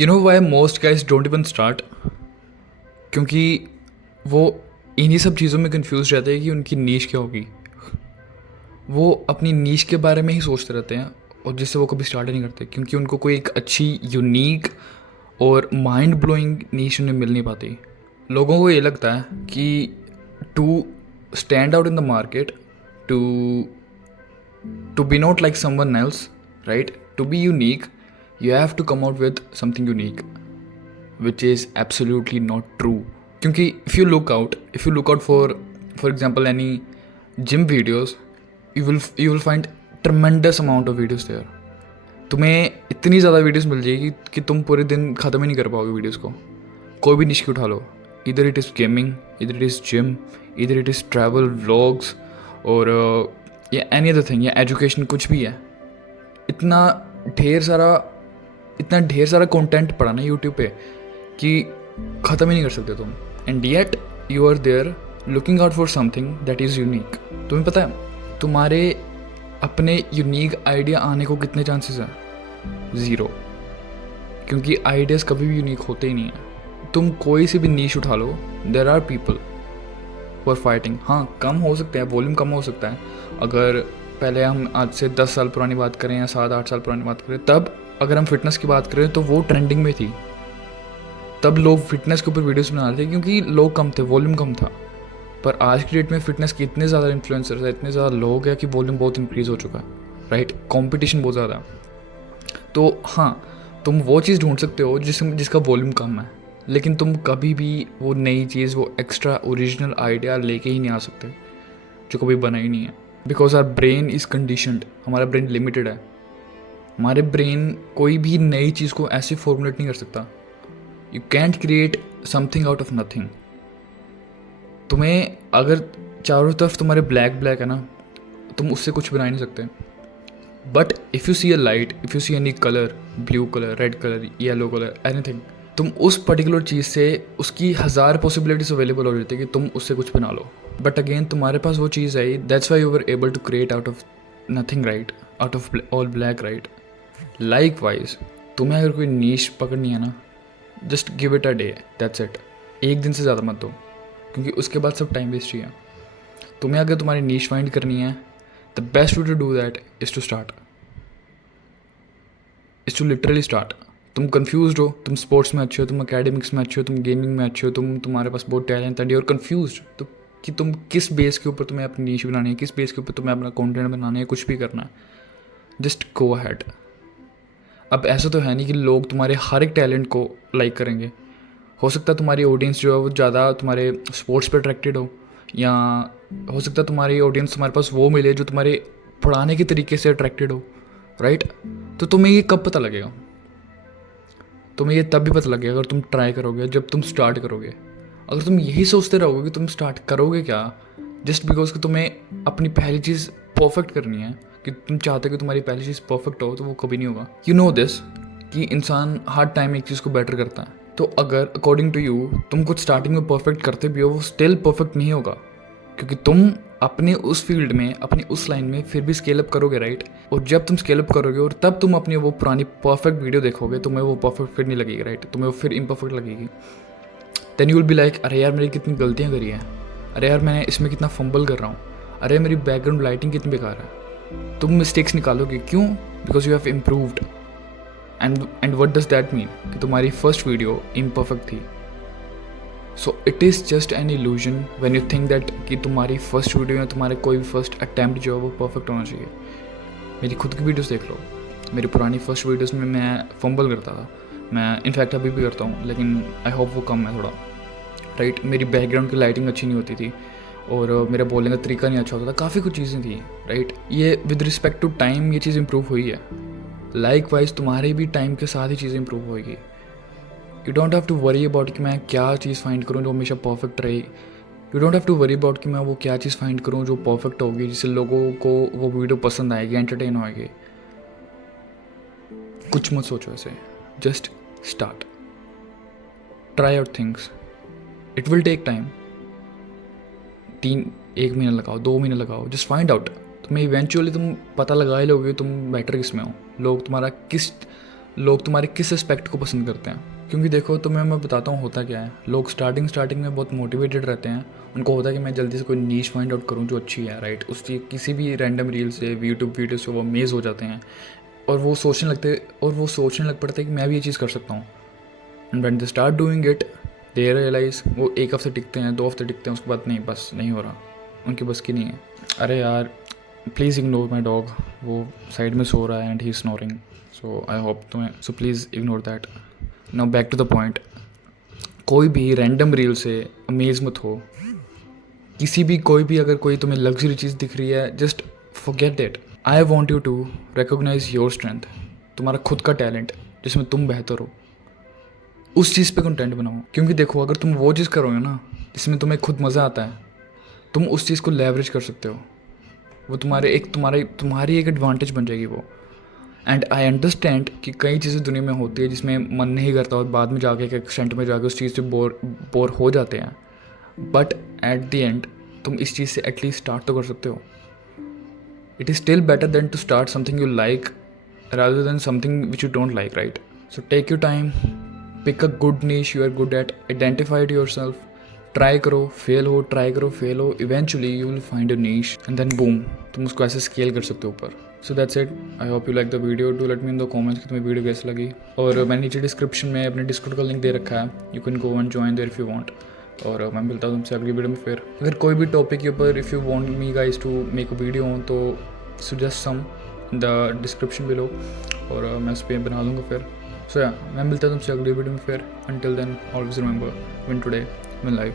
You know why most guys don't even start? क्योंकि वो इन्हीं सब चीज़ों में कंफ्यूज रहते हैं कि उनकी नीश क्या होगी। वो अपनी नीश के बारे में ही सोचते रहते हैं और जिससे वो कभी स्टार्ट ही नहीं करते, क्योंकि उनको कोई एक अच्छी यूनिक और माइंड ब्लोइंग नीश उन्हें मिल नहीं पाती। लोगों को ये लगता है कि to stand out in the market, to to be not like someone else, right? To be unique, you have to come out with something unique, which is absolutely not true. क्योंकि if you look out for example any gym videos, you will find tremendous amount of videos there. तुम्हें इतनी ज़्यादा videos मिल जाएगी कि तुम पूरे दिन ख़त्म ही नहीं कर पाओगे वीडियोस को। कोई भी निश उठा लो, इधर इट इज़ गेमिंग, इधर इट इज़ जिम, इधर इट इज़ ट्रैवल व्लॉग्स, और या एनी अदर थिंग, या एजुकेशन, कुछ भी है। इतना ढेर सारा कंटेंट पड़ा ना यूट्यूब पे कि ख़त्म ही नहीं कर सकते तुम। And yet you are there looking out for something that is unique. तुम्हें पता है तुम्हारे अपने यूनिक आइडिया आने को कितने चांसेस हैं? 0। क्योंकि आइडियाज़ कभी भी यूनिक होते ही नहीं हैं। तुम कोई सी भी नीश उठा लो, there are people for fighting. हाँ, कम हो सकते हैं, वॉल्यूम कम हो सकता है। अगर पहले हम आज से 10 साल पुरानी बात करें या 7-8 साल पुरानी बात करें, तब अगर हम फिटनेस की बात करें तो वो ट्रेंडिंग में थी। तब लोग फिटनेस के ऊपर वीडियोस बना रहे थे क्योंकि लोग कम थे, वॉल्यूम कम था। पर आज की डेट में फिटनेस के इतने ज़्यादा इन्फ्लुएंसर्स हैं, इतने ज़्यादा लोग हैं कि वॉल्यूम बहुत इंक्रीज़ हो चुका है, राइट? कंपटीशन बहुत ज़्यादा है। तो हाँ, तुम वो चीज़ ढूंढ सकते हो जिसका वॉल्यूम कम है, लेकिन तुम कभी भी वो नई चीज़, वो एक्स्ट्रा ओरिजिनल आइडिया लेके ही नहीं आ सकते जो कभी बना ही नहीं है। Because our brain is conditioned, हमारा ब्रेन लिमिटेड है। हमारे ब्रेन कोई भी नई चीज़ को ऐसे फॉर्मुलेट नहीं कर सकता। You can't create something out of nothing. तुम्हें अगर चारों तरफ तुम्हारे ब्लैक ब्लैक है ना, तुम उससे कुछ बना ही नहीं सकते। But if you see a light, if you see any colour, blue colour, red colour, yellow colour, anything, तुम उस पर्टिकुलर चीज़ से उसकी 1000 पॉसिबिलिटीज अवेलेबल हो जाती है कि तुम उससे कुछ बना लो। बट अगेन तुम्हारे पास वो चीज़ आई, that's why you were able to create out of nothing, right? Out of all black, right? Like wise तुम्हें अगर कोई नीश पकड़नी है ना, just give it a day, that's it. एक दिन से ज़्यादा मत दो, क्योंकि उसके बाद सब टाइम वेस्ट ही है। तुम्हें अगर तुम्हारी नीश फाइंड करनी है, the best way to do that is to start, is to literally start. तुम कंफ्यूज हो, तुम स्पोर्ट्स में अच्छे हो, तुम एकेडमिक्स में अच्छे हो, तुम गेमिंग में अच्छे हो, तुम्हारे पास बहुत टैलेंट है, और कंफ्यूज तो कि तुम किस बेस के ऊपर तुम्हें अपनी नीश बनानी है, किस बेस के ऊपर तुम्हें अपना कंटेंट बनाना है, कुछ भी करना है, जस्ट गो अहेड। अब ऐसा तो है नहीं कि लोग तुम्हारे हर एक टैलेंट को लाइक करेंगे। हो सकता है तुम्हारी ऑडियंस जो है वो ज़्यादा तुम्हारे स्पोर्ट्स पर अट्रैक्टेड हो, या हो सकता है तुम्हारी ऑडियंस तुम्हारे पास वो मिले जो तुम्हारे पढ़ाने के तरीके से अट्रैक्टेड हो, राइट? तो तुम्हें ये कब पता लगेगा? तुम्हें ये तब भी पता लगेगा अगर तुम ट्राई करोगे, जब तुम स्टार्ट करोगे। अगर तुम यही सोचते रहोगे कि तुम स्टार्ट करोगे क्या, जस्ट बिकॉज कि तुम्हें अपनी पहली चीज़ परफेक्ट करनी है, कि तुम चाहते हो कि तुम्हारी पहली चीज़ परफेक्ट हो, तो वो कभी नहीं होगा। यू नो दिस कि इंसान हर टाइम एक चीज़ को बेटर करता है। तो अगर अकॉर्डिंग टू यू तुम कुछ स्टार्टिंग में परफेक्ट करते भी हो, वो स्टिल परफेक्ट नहीं होगा, क्योंकि तुम अपने उस फील्ड में, अपनी उस लाइन में फिर भी स्केल अप करोगे, राइट? और जब तुम स्केल अप करोगे और तब तुम अपनी वो पुरानी परफेक्ट वीडियो देखोगे, तुम्हें वो परफेक्ट फिर नहीं लगेगी, राइट? तुम्हें वो फिर इम्परफेक्ट लगेगी। Then you will be like, अरे यार, मेरी कितनी गलतियाँ करी हैं, अरे यार मैंने इसमें कितना फंबल कर रहा हूँ, अरे मेरी बैकग्राउंड लाइटिंग कितनी बेकार है। तुम मिस्टेक्स निकालोगे, क्यों? Because you have improved. And what does that mean कि तुम्हारी फर्स्ट वीडियो इम्परफेक्ट थी। So it is just an illusion when you think that कि तुम्हारी फर्स्ट वीडियो या तुम्हारे कोई भी फर्स्ट अटैम्प्ट जो है वो परफेक्ट होना चाहिए। मेरी खुद की वीडियोस देख लो, मेरी पुरानी फर्स्ट वीडियोस में मैं फंबल करता था, मैं इनफैक्ट अभी भी करता हूँ, लेकिन आई होप वो कम है थोड़ा, राइट? मेरी बैकग्राउंड की लाइटिंग अच्छी नहीं होती थी, और मेरा बोलने का तरीका नहीं अच्छा होता था, काफ़ी कुछ चीज़ें थी, राइट? ये विद रिस्पेक्ट टू टाइम ये चीज़ इंप्रूव हुई है। लाइक वाइज तुम्हारे भी टाइम के साथ ही चीज़ें इंप्रूव होगी। You don't have to worry about कि मैं क्या चीज़ फाइंड करूँ जो हमेशा परफेक्ट रहे। You don't have to worry about कि मैं वो क्या चीज़ फाइंड करूँ जो परफेक्ट होगी, जिससे लोगों को वो वीडियो पसंद आएगी, एंटरटेन होएगी। कुछ मत सोचो ऐसे, just start, try out things, it will take time. 1 महीना लगाओ, 2 महीने लगाओ, जस्ट फाइंड आउट। तुम्हें इवेंचुअली तुम पता लगा ही लोगे तुम बेटर किस में हो, लोग तुम्हारा किस लोग तुम्हारे किस एस्पेक्ट को पसंद करते हैं। क्योंकि देखो तुम्हें मैं बताता हूँ होता क्या है, लोग स्टार्टिंग में बहुत मोटिवेटेड रहते हैं, उनको होता है कि मैं जल्दी से कोई नीश फाइंड आउट करूँ जो अच्छी है, राइट। उसकी किसी भी रैंडम रील से, यूट्यूब वीडियो से वो अमेज हो जाते हैं और वो सोचने लग पड़ते हैं कि मैं भी ये चीज़ कर सकता हूँ। And when they start doing it they realise, वो एक हफ्ते टिकते हैं, 2 हफ्ते टिकते हैं, उसके बाद नहीं, बस नहीं हो रहा, उनकी बस की नहीं है। अरे यार प्लीज़ इग्नोर माई डॉग, वो साइड में सो रहा है and he snoring, so I hope तुम्हें, so please ignore that. Now back to the point, कोई भी रैंडम रील से अमेज मत हो। कोई भी अगर कोई तुम्हें लग्जरी चीज़ दिख रही है, just forget it. I want you to recognise your strength, तुम्हारा खुद का टैलेंट जिसमें तुम बेहतर हो, उस चीज़ पे कंटेंट बनाओ। क्योंकि देखो अगर तुम वो चीज़ करोगे ना जिसमें तुम्हें खुद मज़ा आता है, तुम उस चीज़ को लेवरेज कर सकते हो, वो तुम्हारी एक एडवांटेज बन जाएगी वो। एंड आई अंडरस्टैंड कि कई चीज़ें दुनिया में होती है जिसमें मन नहीं करता और बाद में जाके एक एक्सटेंट में जाके उस चीज़ से बोर हो जाते हैं, बट एट द एंड तुम इस चीज़ से एटलीस्ट स्टार्ट तो कर सकते हो। It is still better than to start something you like rather than something which you don't like, right? So take your time, pick a good niche you are good at, identify it yourself, try करो, fail हो, try करो, fail हो, eventually you will find a niche and then boom, तुम उसको ऐसे scale कर सकते हो ऊपर। So that's it, I hope you like the video, do let me in the comments कि तुम्हें वीडियो कैसी लगी। और मैंने नीचे डिस्क्रिप्शन में अपने डिस्कॉर्ड का लिंक दे रखा है, you can go and join there if you want. और मैं मिलता हूँ तुमसे अगली वीडियो में फिर। अगर कोई भी टॉपिक के ऊपर if you want me guys to make a video हो तो suggest some the description below, और मैं उस पर बना दूँगा फिर। सो या मैं मिलता हूँ तुमसे अगली वीडियो में फिर। Until then always remember, win today win life.